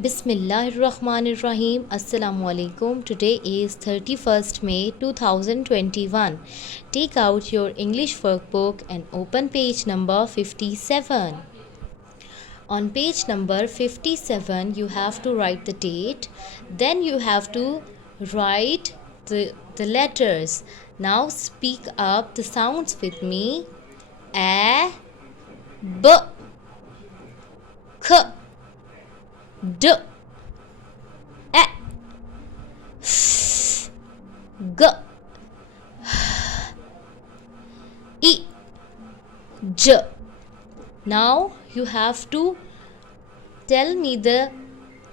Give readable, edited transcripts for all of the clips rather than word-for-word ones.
Bismillahirrahmanirrahim. Assalamu alaikum. Today is 31st May 2021. Take out your English workbook and open page number 57. On page number 57, you have to write the date. Then you have to write the letters. Now speak up the sounds with me. A, B, K, D, E, F, G, I, J. Now you have to tell me the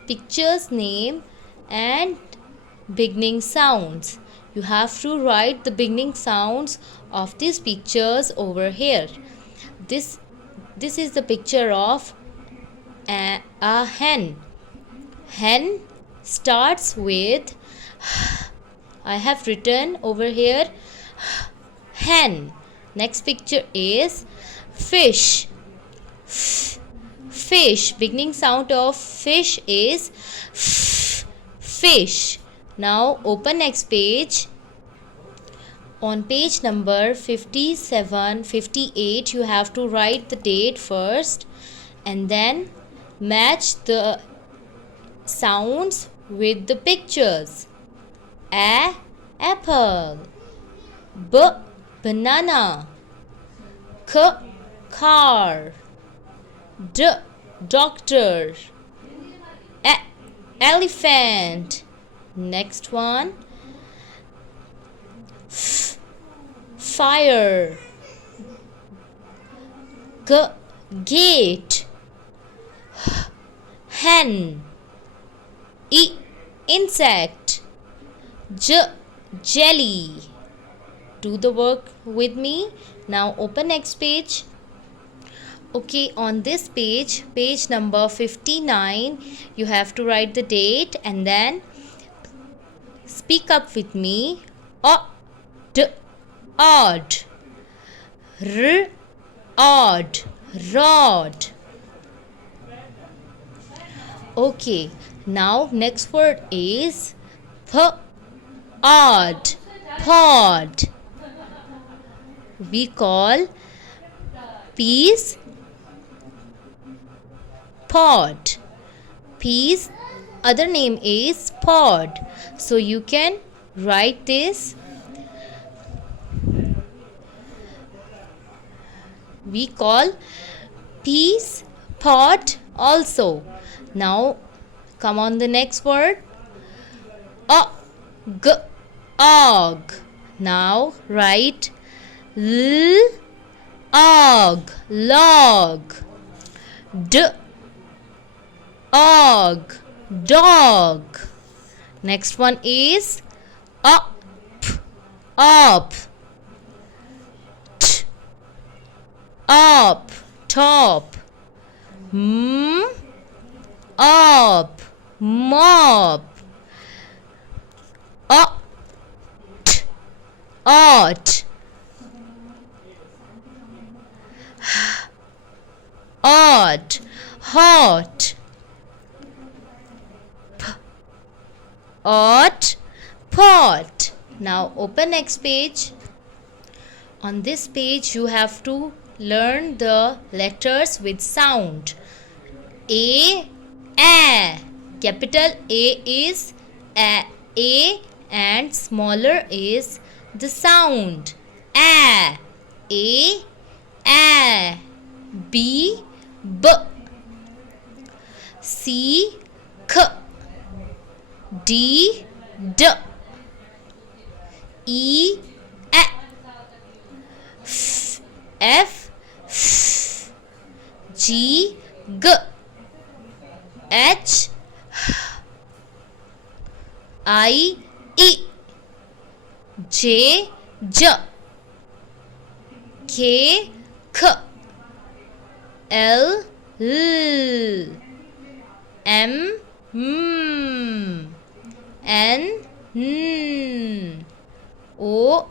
picture's name and beginning sounds. You have to write the beginning sounds of these pictures over here. This is the picture of a hen. Hen starts with, I have written over here hen. Next picture is fish. Fish. Beginning sound of fish is fish. Now open next page. On page number 57, 58, you have to write the date first and then match the sounds with the pictures. A, apple. B, banana. K, car. D, doctor. E, elephant. Next one. F, fire. G, gate. H, hen. I, insect. J, jelly. Do the work with me. Now open next page. Okay, on this page, page number 59, you have to write the date and then speak up with me. Odd, odd. R, odd, rod. Okay, now next word is odd, pod. We call peas pod. Peas other name is pod. So you can write this. We call peas pod also. Now come on the next word. Og. Now write og, log. Og, dog. Next one is up, up. Up, top. Up, mop. Ought, odd, hot. Ought, pot. Now open next page. On this page you have to learn the letters with sound. A, capital A is A and smaller is the sound A, B, B, C, K, D, D, E, F, F, G, G, H, I, J, J, K, K, L, L, M, N, O,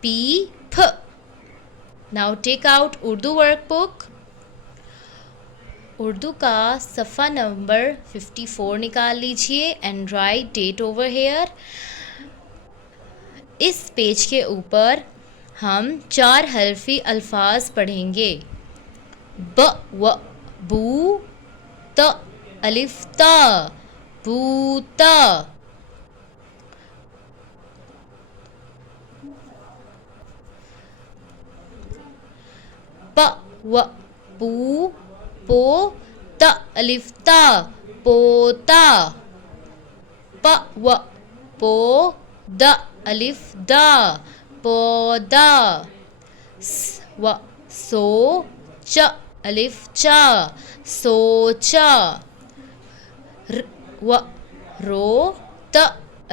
P, P. Now take out Urdu workbook. Urdu का सफ़ा number 54 निकाल लीजिए and write date over here. इस page के ऊपर हम 4 हरफी अल्फाज पढ़ेंगे। ब व बू त अलिफ ता बूता। प व पू पो त अलिफ ता पोता। प व पो द अलिफ दा पौदा। स व सो च अलिफ चा सोचा। र व रो त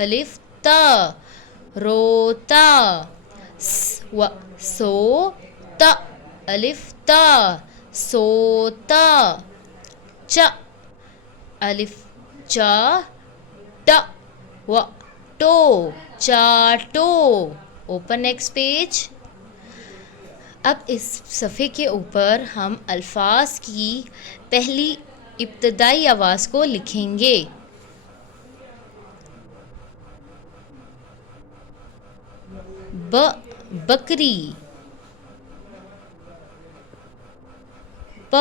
अलिफ ता रोता। स व सो त अलिफ ता सोता। च अलिफ चा ट व टो चाटो। Open next page. अब इस सफ़े के ऊपर हम अल्फाज की पहली इब्तदाई आवाज़ को लिखेंगे। ब बकरी। प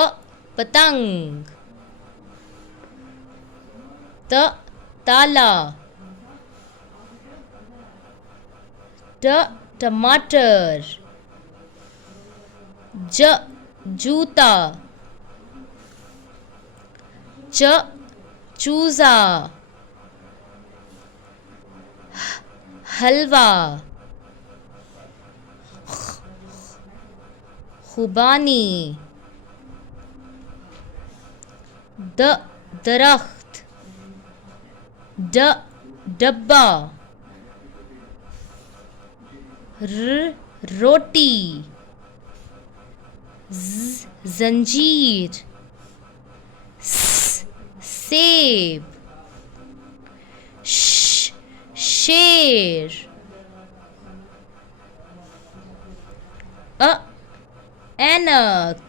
पतंग। त ताला। ट टमाटर। ज जूता। च चूज़ा। हलवा। खुबानी। द दरख्त। ड डब्बा। र रोटी। जंजीर। सेब। शेर। ऐनक।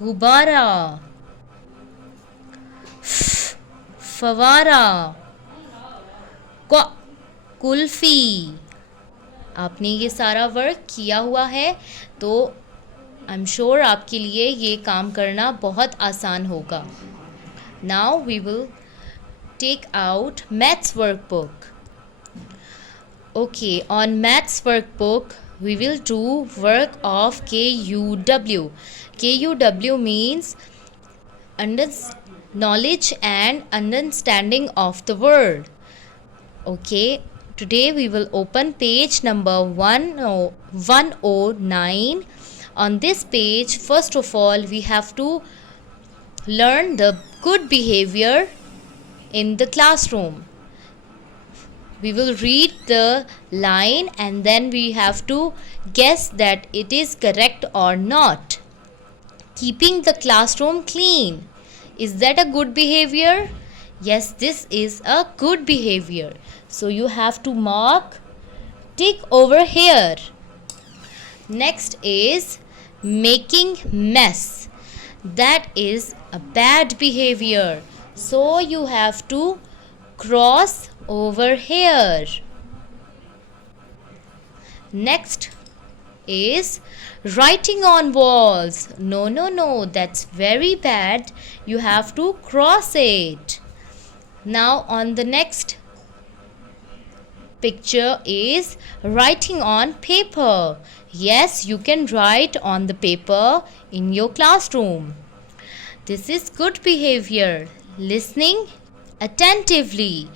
गुब्बारा। फवारा। कुल्फ़ी। आपने ये सारा वर्क किया हुआ है तो आई एम श्योर आपके लिए ये काम करना बहुत आसान होगा। Now we will take out maths workbook. Okay, on maths workbook, we will do work of KUW. KUW means knowledge and understanding of the world. Okay, today we will open page number 109. On this page, first of all, we have to learn the good behavior in the classroom. We will read the line and then we have to guess that it is correct or not. Keeping the classroom clean. Is that a good behavior? Yes, this is a good behavior. So you have to mark tick over here. Next is making mess. That is a bad behavior. So you have to cross over here. Next is writing on walls. No, that's very bad. You have to cross it. Now on the next picture is writing on paper. Yes, you can write on the paper in your classroom. This is good behavior. Listening attentively.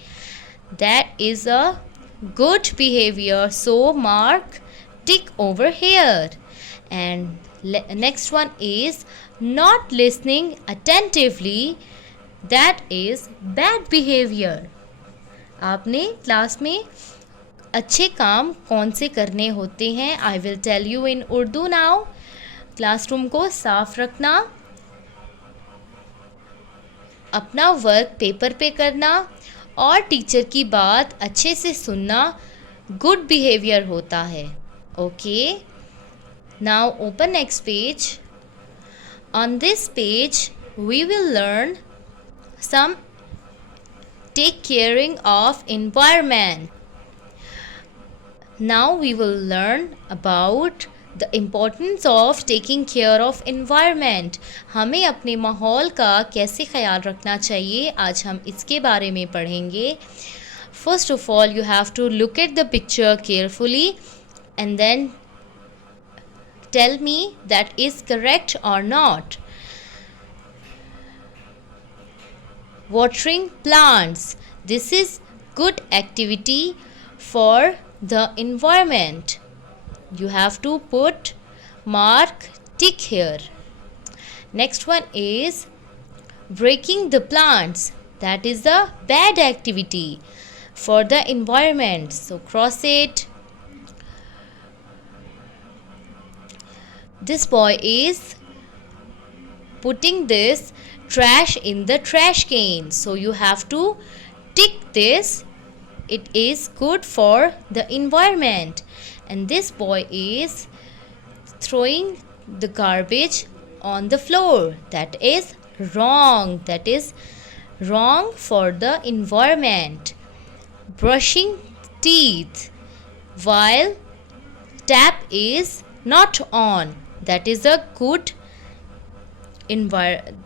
That is a good behavior. So mark tick over here. And next one is not listening attentively. That is bad behavior. आपने class में अच्छे काम कौन से करने होते हैं? I will tell you in Urdu now. Classroom को साफ रखना, अपना वर्क पेपर पे करना और टीचर की बात अच्छे से सुनना गुड बिहेवियर होता है। Okay, Now open next page. On this page, we will learn some take caring of environment. Now we will learn about the importance of taking care of environment. हमें अपने माहौल का कैसे ख्याल रखना चाहिए, आज हम इसके बारे में पढ़ेंगे. First of all, you have to look at the picture carefully and then tell me that is correct or not. Watering plants. This is good activity for the environment. You have to put mark tick here. Next one is breaking the plants. That is a bad activity for the environment. So cross it. This boy is putting this trash in the trash can. So you have to tick this. It is good for the environment. And this boy is throwing the garbage on the floor. That is wrong. That is wrong for the environment. Brushing teeth while tap is not on. That is a good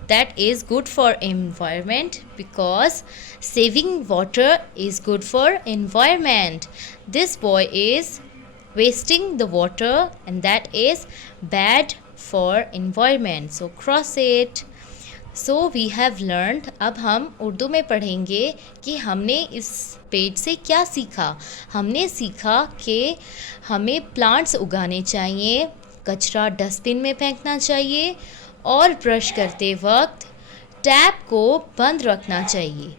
that is good for environment because saving water is good for environment. This boy is wasting the water and that is bad for environment. So cross it. So we have learned. अब हम उर्दू में पढ़ेंगे कि हमने इस page से क्या सीखा. हमने सीखा कि हमें प्लांट्स उगाने चाहिए, कचरा डस्टबिन में फेंकना चाहिए और ब्रश करते वक्त टैप को बंद रखना चाहिए.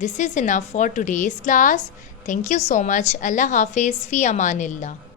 This is enough for today's class. Thank you so much. अल्लाह हाफिज़. फ़ी अमानिल्लाह.